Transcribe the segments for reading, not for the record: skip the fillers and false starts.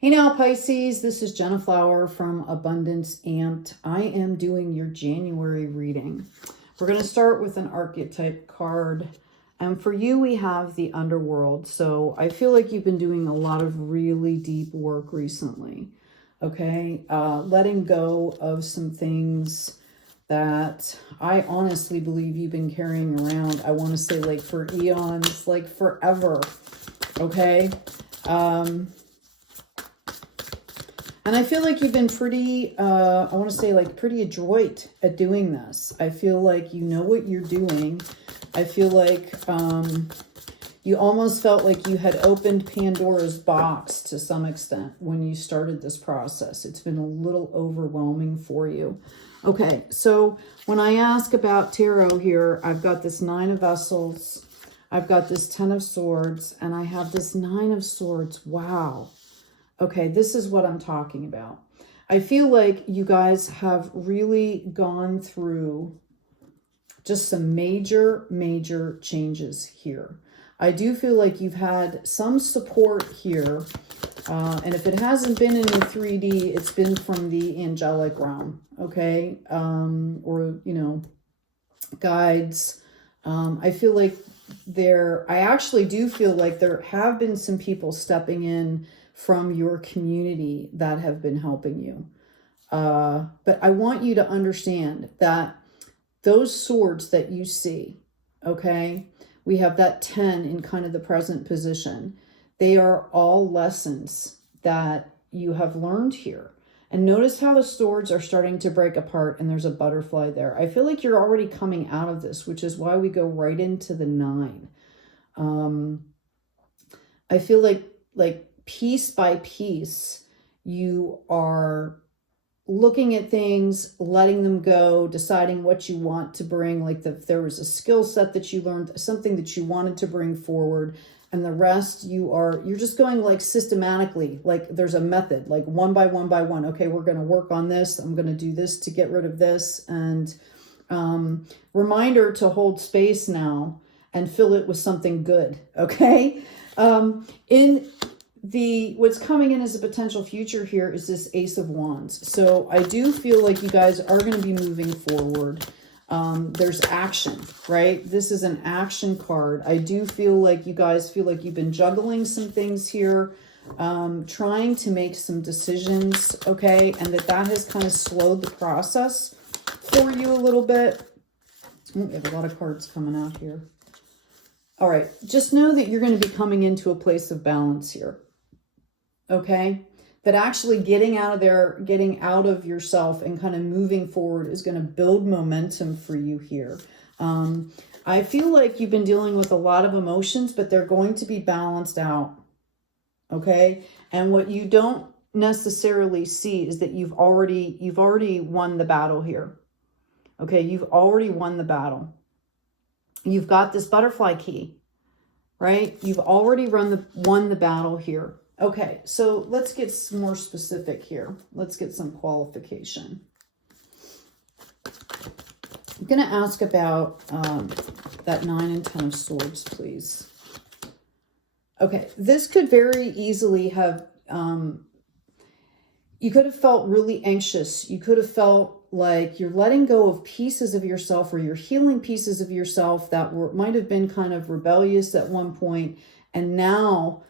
Hey now, Pisces, this is Jenna Flower from Abundance Amped. I am doing your January reading. We're going to start with an archetype card. And for you, we have the underworld. So I feel like you've been doing a lot of really deep work recently. Okay, letting go of some things that I honestly believe you've been carrying around. I want to say like for eons, like forever. Okay. And I feel like you've been pretty, I want to say like pretty adroit at doing this. I feel like you know what you're doing. I feel like you almost felt like you had opened Pandora's box to some extent when you started this process. It's been a little overwhelming for you. Okay, so when I ask about tarot here, I've got this 9 of Vessels, I've got this 10 of Swords, and I have this 9 of Swords. Wow. Okay, this is what I'm talking about. I feel like you guys have really gone through just some major changes here. I do feel like you've had some support here. And if it hasn't been in your 3D, it's been from the angelic realm, okay? Or, you know, guides. I feel like I actually do feel like there have been some people stepping in from your community that have been helping you. But I want you to understand that those swords that you see, okay, we have that 10 in kind of the present position. They are all lessons that you have learned here. And notice how the swords are starting to break apart and there's a butterfly there. I feel like you're already coming out of this, which is why we go right into the 9. I feel like piece by piece, you are looking at things, letting them go, deciding what you want to bring. Like if there was a skill set that you learned, something that you wanted to bring forward, and the rest you're just going like systematically, like there's a method, like one by one. Okay, we're going to work on this. I'm going to do this to get rid of this. And reminder to hold space now and fill it with something good. Okay. What's coming in as a potential future here is this Ace of Wands. So I do feel like you guys are going to be moving forward. There's action, right? This is an action card. I do feel like you guys feel like you've been juggling some things here, trying to make some decisions, okay? And that has kind of slowed the process for you a little bit. We have a lot of cards coming out here. All right, just know that you're going to be coming into a place of balance here. Okay, that actually getting out of there, getting out of yourself and kind of moving forward is going to build momentum for you here. I feel like you've been dealing with a lot of emotions, but they're going to be balanced out. Okay, and what you don't necessarily see is that you've already won the battle here. Okay, you've already won the battle. You've got this butterfly key, right? You've already won the battle here. Okay, so let's get some more specific here. Let's get some qualification. I'm going to ask about that 9 and 10 of Swords, please. Okay, this could very easily have, you could have felt really anxious. You could have felt like you're letting go of pieces of yourself, or you're healing pieces of yourself that might have been kind of rebellious at one point, and now,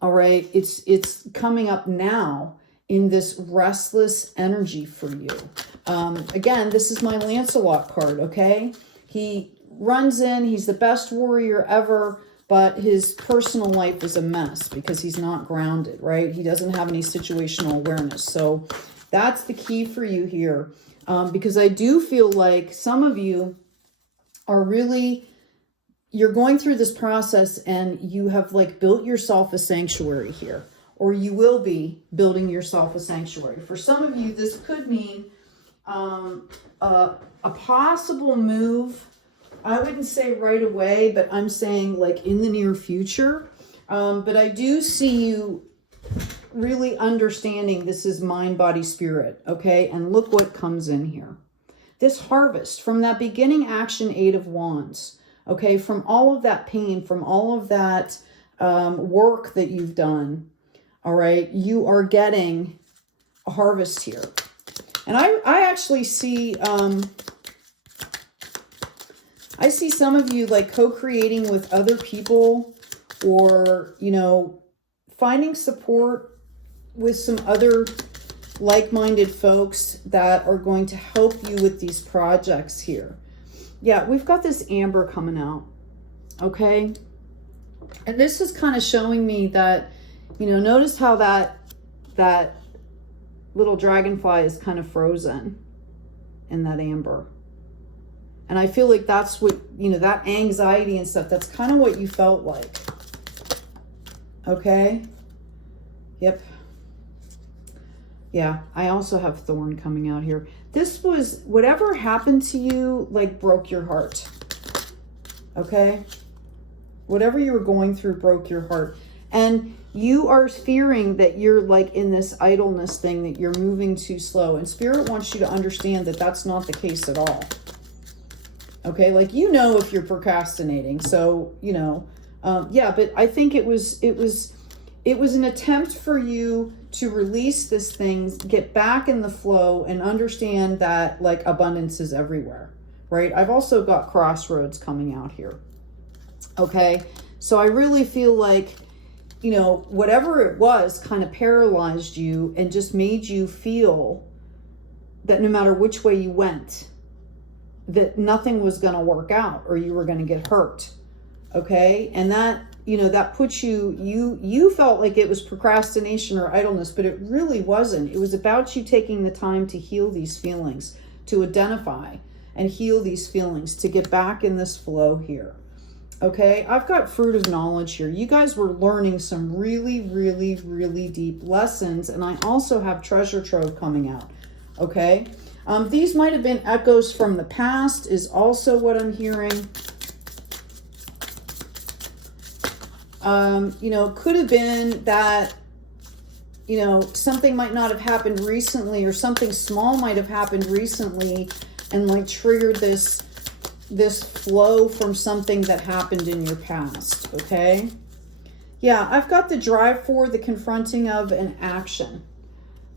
all right, it's coming up now in this restless energy for you. Again, this is my Lancelot card, okay? He runs in, he's the best warrior ever, but his personal life is a mess because he's not grounded, right? He doesn't have any situational awareness. So that's the key for you here, because I do feel like some of you are really... You're going through this process and you have like built yourself a sanctuary here, or you will be building yourself a sanctuary. For some of you, this could mean a possible move. I wouldn't say right away, but I'm saying like in the near future. But I do see you really understanding this is mind, body, spirit. Okay. And look what comes in here. This harvest from that beginning action, 8 of Wands. Okay, from all of that pain, from all of that work that you've done, All right. You are getting a harvest here. And I actually see, I see some of you like co-creating with other people, or, you know, finding support with some other like-minded folks that are going to help you with these projects here. Yeah, we've got this amber coming out. Okay. And this is kind of showing me that, you know, notice how that little dragonfly is kind of frozen in that amber. And I feel like that's what, you know, that anxiety and stuff, that's kind of what you felt like. Okay. Yep. Yeah, I also have thorn coming out here. This was, whatever happened to you, like, broke your heart. Okay? Whatever you were going through broke your heart. And you are fearing that you're like in this idleness thing, that you're moving too slow. And Spirit wants you to understand that that's not the case at all. Okay? Like, you know, if you're procrastinating. So, you know, yeah, but I think it was an attempt for you to release this thing, get back in the flow, and understand that, like, abundance is everywhere, right? I've also got crossroads coming out here. Okay. So I really feel like, you know, whatever it was kind of paralyzed you and just made you feel that no matter which way you went, that nothing was going to work out, or you were going to get hurt. Okay. And that, you know, that puts you felt like it was procrastination or idleness, but it really wasn't. It was about you taking the time to heal these feelings, to identify and heal these feelings, to get back in this flow here. Okay, I've got fruit of knowledge here. You guys were learning some really, really, really deep lessons, and I also have treasure trove coming out. Okay, these might have been echoes from the past, is also what I'm hearing. You know, could have been that, you know, something might not have happened recently, or something small might have happened recently and like triggered this flow from something that happened in your past. Okay. Yeah. I've got the drive for, the confronting of, an action,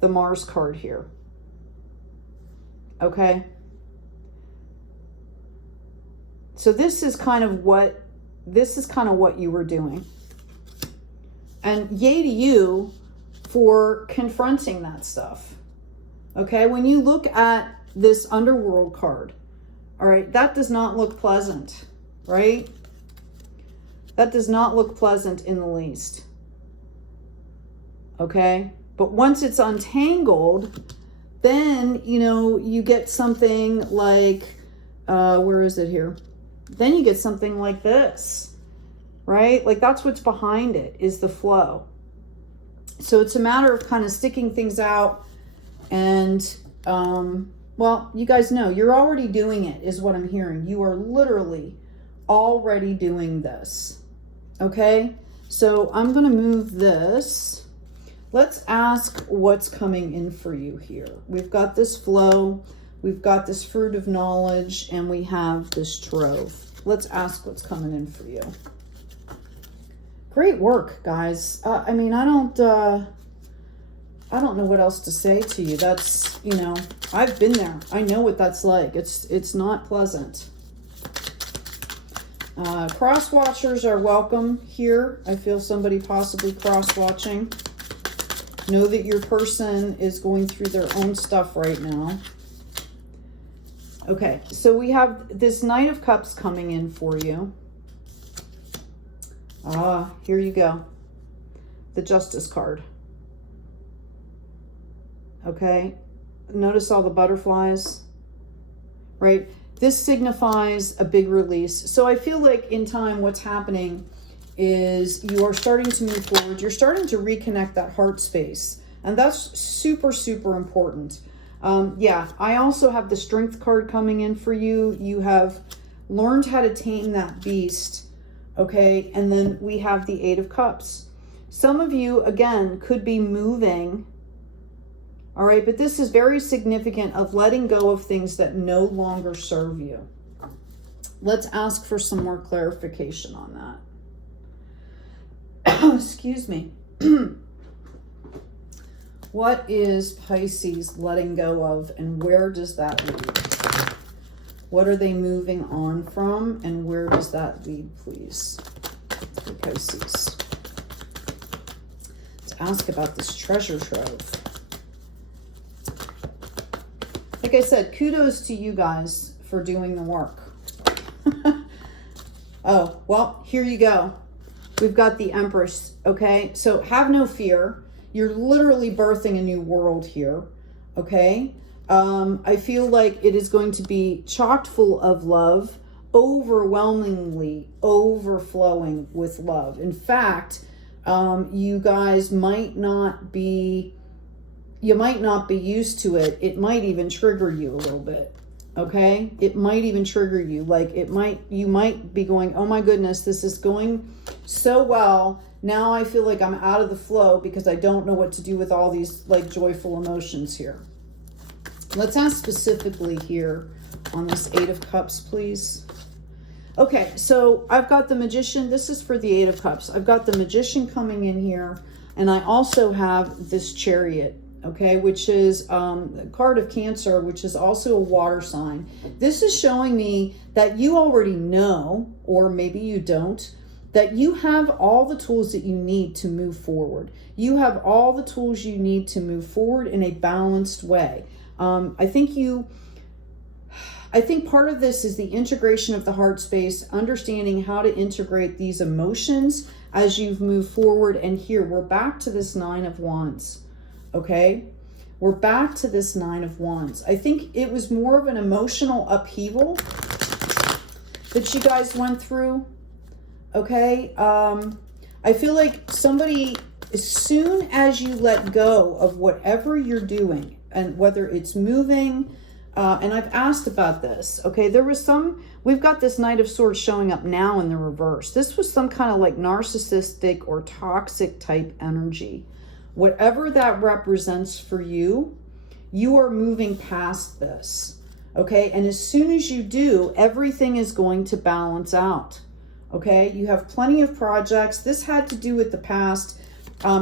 the Mars card here. Okay. So this is kind of what you were doing. And yay to you for confronting that stuff. Okay. When you look at this underworld card, all right, that does not look pleasant, right? That does not look pleasant in the least. Okay. But once it's untangled, then, you know, you get something like, where is it here? Then you get something like this, right? Like, that's what's behind it, is the flow. So it's a matter of kind of sticking things out. And, well, you guys know you're already doing it, is what I'm hearing. You are literally already doing this. Okay. So I'm going to move this. Let's ask what's coming in for you here. We've got this flow. We've got this fruit of knowledge, and we have this trove. Let's ask what's coming in for you. Great work, guys. I mean, I don't know what else to say to you. That's, you know, I've been there. I know what that's like. It's not pleasant. Cross watchers are welcome here. I feel somebody possibly cross watching. Know that your person is going through their own stuff right now. Okay, so we have this Knight of Cups coming in for you. Here you go. The Justice card. Okay, notice all the butterflies, right? This signifies a big release. So I feel like in time what's happening is you are starting to move forward. You're starting to reconnect that heart space. And that's super, super important. Yeah, I also have the Strength card coming in for you. You have learned how to tame that beast. Okay, and then we have the Eight of Cups. Some of you, again, could be moving. All right, but this is very significant of letting go of things that no longer serve you. Let's ask for some more clarification on that. Excuse me. What is Pisces letting go of, and where does that lead? What are they moving on from, and where does that lead, please, for Pisces? Let's ask about this treasure trove. Like I said, kudos to you guys for doing the work. Oh, well, here you go. We've got the Empress, okay? So have no fear. You're literally birthing a new world here, okay? I feel like it is going to be chock full of love, overwhelmingly overflowing with love. In fact, you guys might not be, used to it. It might even trigger you a little bit, okay? It might even trigger you. Like you might be going, oh my goodness, this is going so well. Now I feel like I'm out of the flow because I don't know what to do with all these like joyful emotions here. Let's ask specifically here on this Eight of Cups, please. Okay, so I've got the Magician. This is for the Eight of Cups. I've got the Magician coming in here, and I also have this Chariot, okay, which is the card of Cancer, which is also a water sign. This is showing me that you already know, or maybe you don't, that you have all the tools that you need to move forward. You have all the tools you need to move forward in a balanced way. I think part of this is the integration of the heart space, understanding how to integrate these emotions as you've moved forward. And here we're back to this Nine of Wands, okay? We're back to this Nine of Wands. I think it was more of an emotional upheaval that you guys went through, okay? I feel like somebody, as soon as you let go of whatever you're doing, and whether it's moving, and I've asked about this, okay? We've got this Knight of Swords showing up now in the reverse. This was some kind of like narcissistic or toxic type energy. Whatever that represents for you, you are moving past this, okay? And as soon as you do, everything is going to balance out, okay? You have plenty of projects. This had to do with the past.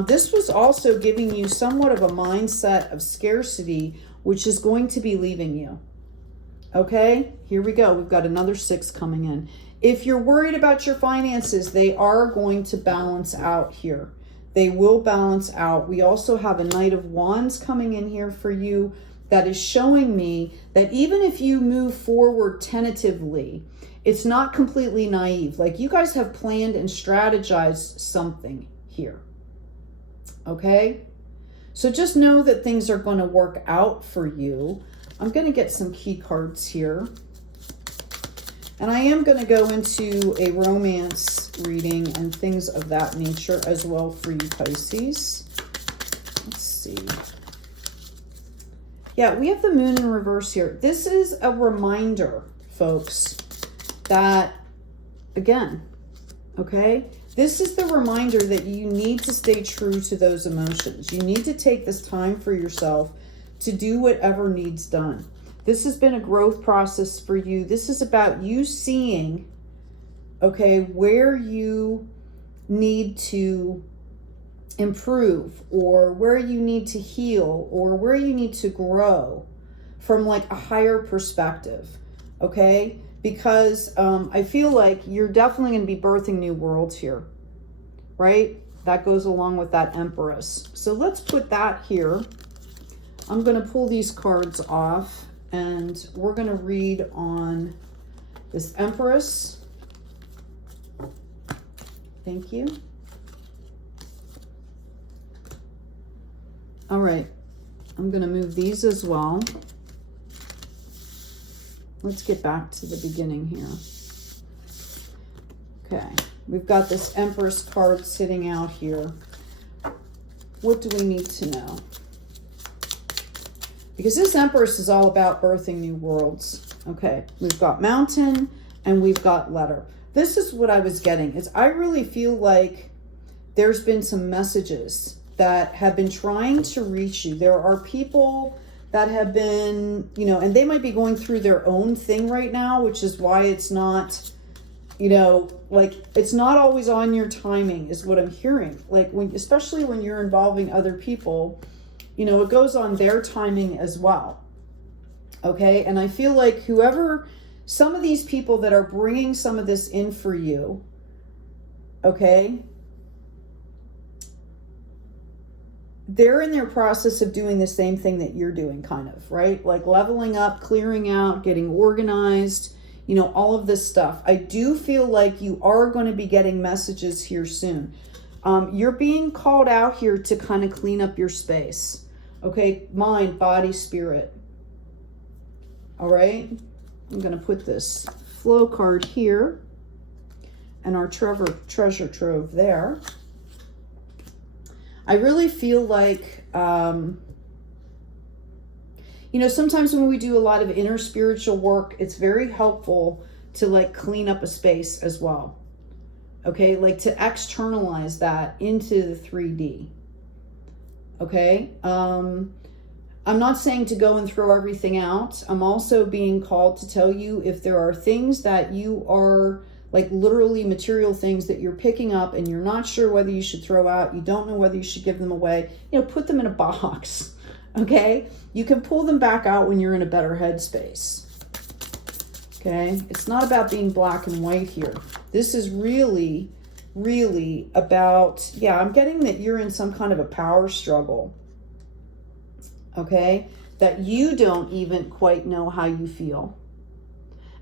This was also giving you somewhat of a mindset of scarcity, which is going to be leaving you. Okay, here we go. We've got another 6 coming in. If you're worried about your finances, they are going to balance out here. They will balance out. We also have a Knight of Wands coming in here for you that is showing me that even if you move forward tentatively, it's not completely naive. Like you guys have planned and strategized something here. Okay, so just know that things are going to work out for you. I'm going to get some key cards here. And I am going to go into a romance reading and things of that nature as well for you, Pisces. Let's see. Yeah, we have the Moon in reverse here. This is a reminder, folks, that, again, okay, this is the reminder that you need to stay true to those emotions. You need to take this time for yourself to do whatever needs done. This has been a growth process for you. This is about you seeing, okay, where you need to improve or where you need to heal or where you need to grow from like a higher perspective, okay? Because I feel like you're definitely going to be birthing new worlds here, right? That goes along with that Empress. So let's put that here. I'm going to pull these cards off and we're going to read on this Empress. Thank you. All right. I'm going to move these as well. Let's get back to the beginning here. Okay, we've got this Empress card sitting out here. What do we need to know? Because this Empress is all about birthing new worlds. Okay, we've got Mountain and we've got Letter. This is what I was getting, is I really feel like there's been some messages that have been trying to reach you. There are people that have been, you know, and they might be going through their own thing right now, which is why it's not, you know, like it's not always on your timing is what I'm hearing. Like when, especially when you're involving other people, you know, it goes on their timing as well. Okay. And I feel like whoever, some of these people that are bringing some of this in for you, okay, they're in their process of doing the same thing that you're doing, kind of, right? Like leveling up, clearing out, getting organized, you know, all of this stuff. I do feel like you are going to be getting messages here soon. You're being called out here to kind of clean up your space. Okay, mind, body, spirit. All right, I'm going to put this flow card here and our treasure trove there. I really feel like, you know, sometimes when we do a lot of inner spiritual work, it's very helpful to like clean up a space as well. Okay, like to externalize that into the 3D. Okay, I'm not saying to go and throw everything out. I'm also being called to tell you if there are things that you are like literally material things that you're picking up and you're not sure whether you should throw out, you don't know whether you should give them away, you know, put them in a box. Okay, you can pull them back out when you're in a better headspace. Okay, it's not about being black and white here. This is really, really about, yeah, I'm getting that you're in some kind of a power struggle. Okay, that you don't even quite know how you feel.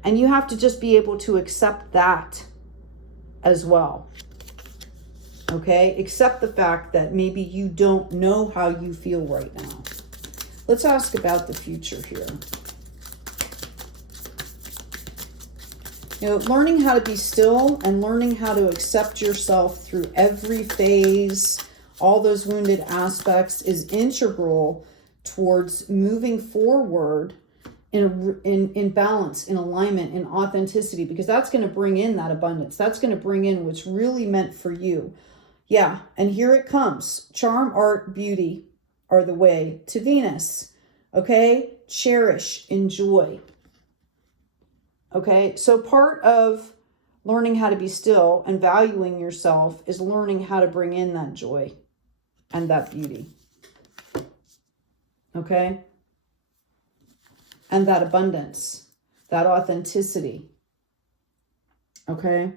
And you have to just be able to accept that as well. Okay, accept the fact that maybe you don't know how you feel right now. Let's ask about the future here. You know, learning how to be still and learning how to accept yourself through every phase, all those wounded aspects is integral towards moving forward in balance, in alignment, in authenticity, because that's going to bring in that abundance. That's going to bring in what's really meant for you. Yeah, and here it comes. Charm, art, beauty are the way to Venus. Okay, cherish, enjoy. Okay, so part of learning how to be still and valuing yourself is learning how to bring in that joy and that beauty. Okay? And that abundance, that authenticity. Okay?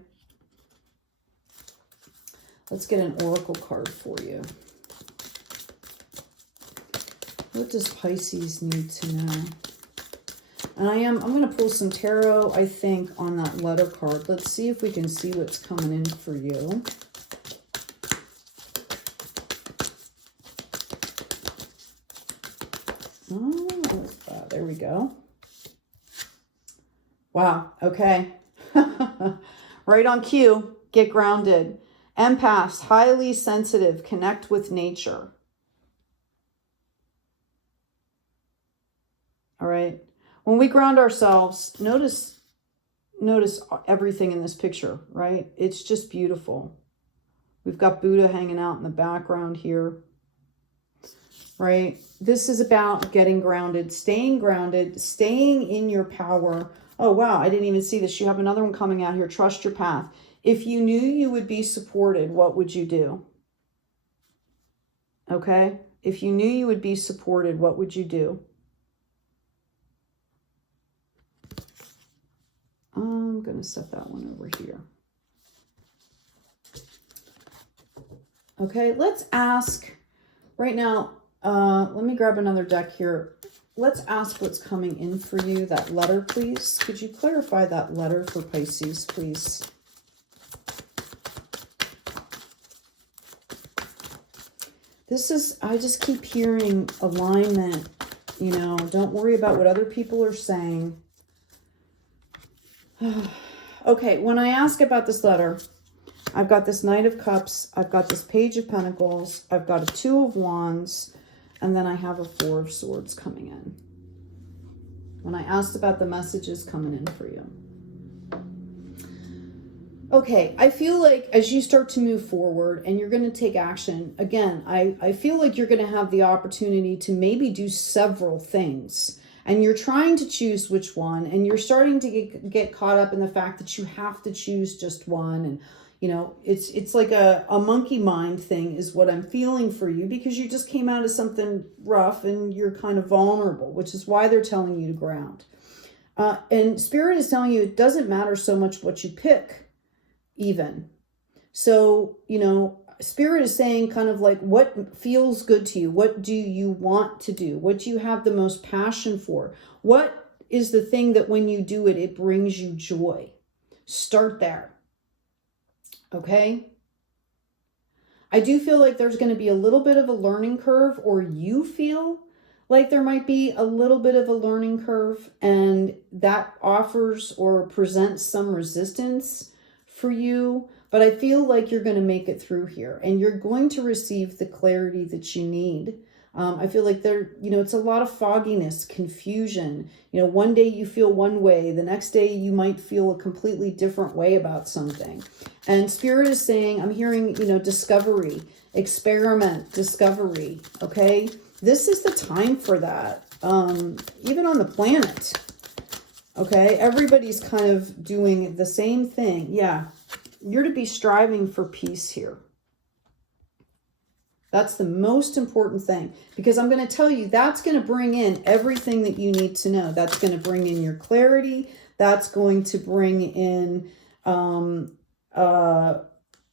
Let's get an oracle card for you. What does Pisces need to know? And I'm going to pull some tarot, I think, on that letter card. Let's see if we can see what's coming in for you. Oh, there we go. Wow. Okay. Right on cue. Get grounded. Empaths, highly sensitive, connect with nature. All right. When we ground ourselves, notice everything in this picture, right? It's just beautiful. We've got Buddha hanging out in the background here, right? This is about getting grounded, staying in your power. Oh, wow. I didn't even see this. You have another one coming out here. Trust your path. If you knew you would be supported, what would you do? Okay. If you knew you would be supported, what would you do? I'm going to set that one over here. Okay, let's ask right now. Let me grab another deck here. Let's ask what's coming in for you. That letter, please. Could you clarify that letter for Pisces, please? This is, I just keep hearing alignment. You know, don't worry about what other people are saying. Okay, when I ask about this letter, I've got this Knight of Cups, I've got this Page of Pentacles, I've got a Two of Wands, and then I have a Four of Swords coming in. When I asked about the messages coming in for you. Okay, I feel like as you start to move forward and you're going to take action, again, I feel like you're going to have the opportunity to maybe do several things. And you're trying to choose which one, and you're starting to get caught up in the fact that you have to choose just one. And, You know, it's like a monkey mind thing is what I'm feeling for you, because you just came out of something rough and you're kind of vulnerable, which is why they're telling you to ground. And Spirit is telling you it doesn't matter so much what you pick, even. So, you know, Spirit is saying kind of like, what feels good to you? What do you want to do? What do you have the most passion for? What is the thing that when you do it, it brings you joy? Start there. Okay? I do feel like there's going to be a little bit of a learning curve, or you feel like there might be a little bit of a learning curve, and that offers or presents some resistance for you. But I feel like you're going to make it through here, and you're going to receive the clarity that you need. I feel like you know, it's a lot of fogginess, confusion. You know, one day you feel one way, the next day you might feel a completely different way about something. And Spirit is saying, I'm hearing, you know, discovery, experiment, discovery. Okay. This is the time for that. Even on the planet. Okay. Everybody's kind of doing the same thing. Yeah. You're to be striving for peace here. That's the most important thing, because I'm going to tell you that's going to bring in everything that you need to know. That's going to bring in your clarity. That's going to bring in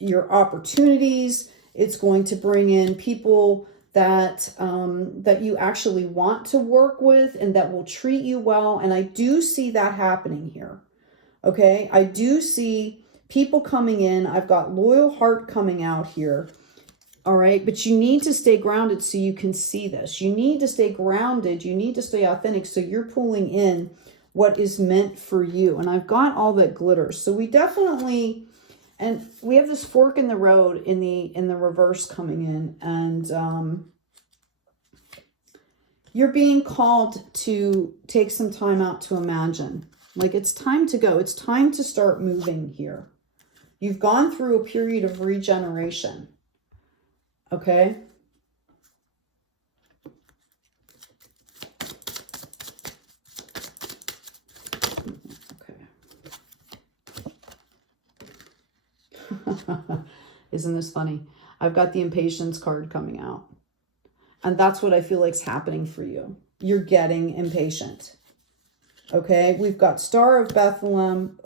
your opportunities. It's going to bring in people that that you actually want to work with and that will treat you well. And I do see that happening here. Okay, I do see people coming in. I've got loyal heart coming out here. All right, but you need to stay grounded so you can see this. You need to stay grounded. You need to stay authentic so you're pulling in what is meant for you. And I've got all that glitter. So we definitely, and we have this fork in the road in the reverse coming in, and you're being called to take some time out to imagine. Like, it's time to go. It's time to start moving here. You've gone through a period of regeneration. Okay. Isn't this funny? I've got the impatience card coming out. And that's what I feel like is happening for you. You're getting impatient. Okay. We've got Star of Bethlehem.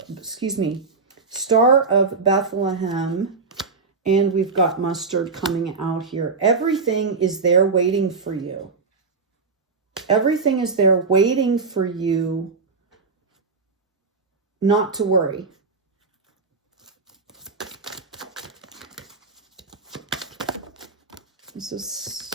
Star of Bethlehem. And we've got Mustard coming out here. Everything is there waiting for you. Everything is there waiting for you not to worry. This is